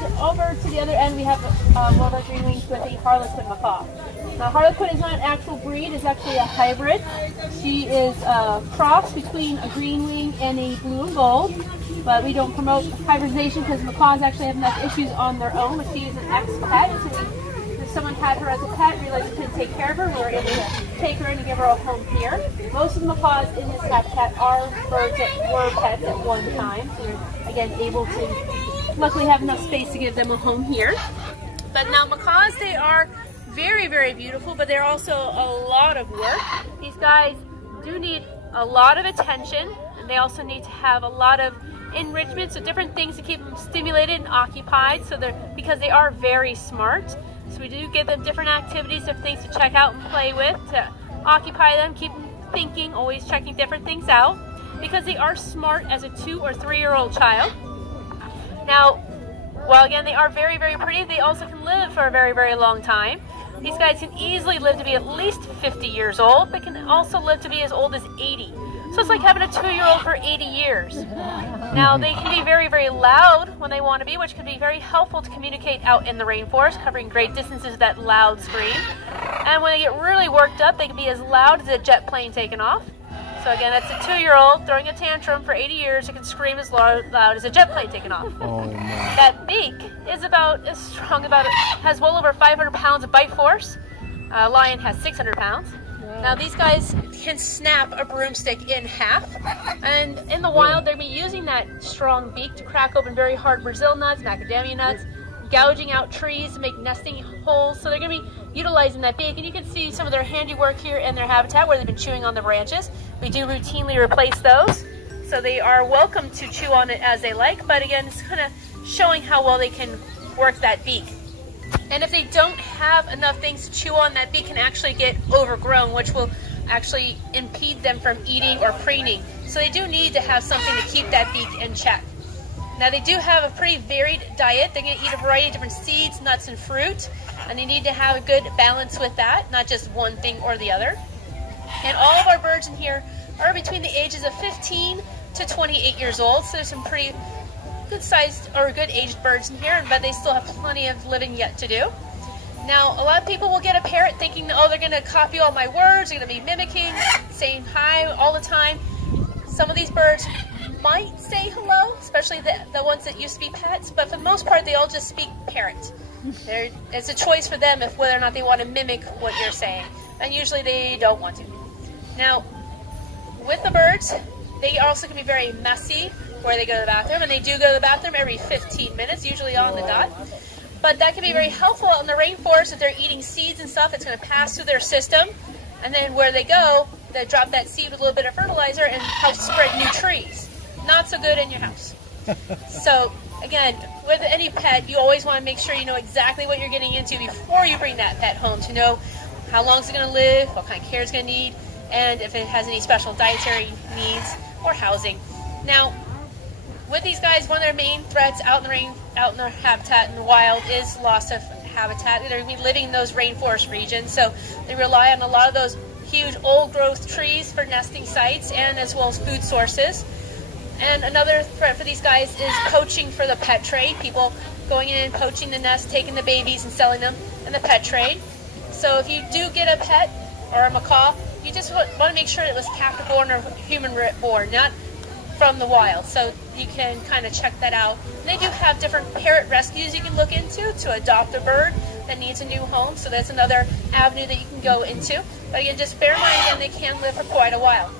And over to the other end, we have one of our green wings with a harlequin macaw. Now, harlequin is not an actual breed; it's actually a hybrid. She is a cross between a green wing and a blue and gold. But we don't promote hybridization because macaws actually have enough issues on their own. But she is an ex-pet, so if someone had her as a pet, realized they couldn't take care of her, we were able to take her in and give her a home here. Most of the macaws in this habitat are birds that were pets at one time. So we're, again, able to luckily have enough space to give them a home here. But now macaws, they are very, very beautiful, but they're also a lot of work. These guys do need a lot of attention, and they also need to have a lot of enrichment, so different things to keep them stimulated and occupied, so because they are very smart. So we do give them different activities, different things to check out and play with, to occupy them, keep them thinking, always checking different things out, because they are smart as a 2 or 3-year-old child. Now, while again they are very, very pretty, they also can live for a very, very long time. These guys can easily live to be at least 50 years old, but can also live to be as old as 80. So it's like having a 2-year-old for 80 years. Now, they can be very, very loud when they want to be, which can be very helpful to communicate out in the rainforest, covering great distances with that loud scream. And when they get really worked up, they can be as loud as a jet plane taking off. So again, that's a 2-year-old throwing a tantrum for 80 years who can scream as loud as a jet plane taking off. Oh, no. That beak is about as strong, has well over 500 pounds of bite force. A lion has 600 pounds. Now these guys can snap a broomstick in half, and in the wild they're going to be using that strong beak to crack open very hard Brazil nuts, macadamia nuts, gouging out trees to make nesting holes. So they're going to be utilizing that beak, and you can see some of their handiwork here in their habitat where they've been chewing on the branches. We do routinely replace those, so they are welcome to chew on it as they like, but again, it's kind of showing how well they can work that beak. And if they don't have enough things to chew on, that beak can actually get overgrown, which will actually impede them from eating or preening. So they do need to have something to keep that beak in check. Now they do have a pretty varied diet. They're going to eat a variety of different seeds, nuts, and fruit. And they need to have a good balance with that, not just one thing or the other. And all of our birds in here are between the ages of 15 to 28 years old. So there's some pretty good sized or good aged birds in here, but they still have plenty of living yet to do. Now, a lot of people will get a parrot thinking, oh, they're going to copy all my words, they're going to be mimicking, saying hi all the time. Some of these birds might say hello, especially the ones that used to be pets, but for the most part, they all just speak parrot. It's a choice for them if whether or not they want to mimic what you're saying, and usually they don't want to. Now, with the birds, they also can be very messy where they go to the bathroom, and they do go to the bathroom every 15 minutes, usually on the dot. But that can be very helpful out in the rainforest if they're eating seeds and stuff. It's going to pass through their system, and then where they go, they drop that seed with a little bit of fertilizer and help spread new trees. Not so good in your house. So again, with any pet, you always want to make sure you know exactly what you're getting into before you bring that pet home, to know how long it's going to live, what kind of care it's going to need, and if it has any special dietary needs or housing. Now, with these guys, one of their main threats out in their habitat in the wild is loss of habitat. They're going to be living in those rainforest regions, so they rely on a lot of those huge old growth trees for nesting sites and as well as food sources. And another threat for these guys is poaching for the pet trade. People going in and poaching the nest, taking the babies and selling them in the pet trade. So if you do get a pet or a macaw, you just want to make sure it was captive born or human born, not from the wild. So you can kind of check that out. And they do have different parrot rescues you can look into to adopt a bird that needs a new home. So that's another avenue that you can go into. But again, just bear in mind, again, they can live for quite a while.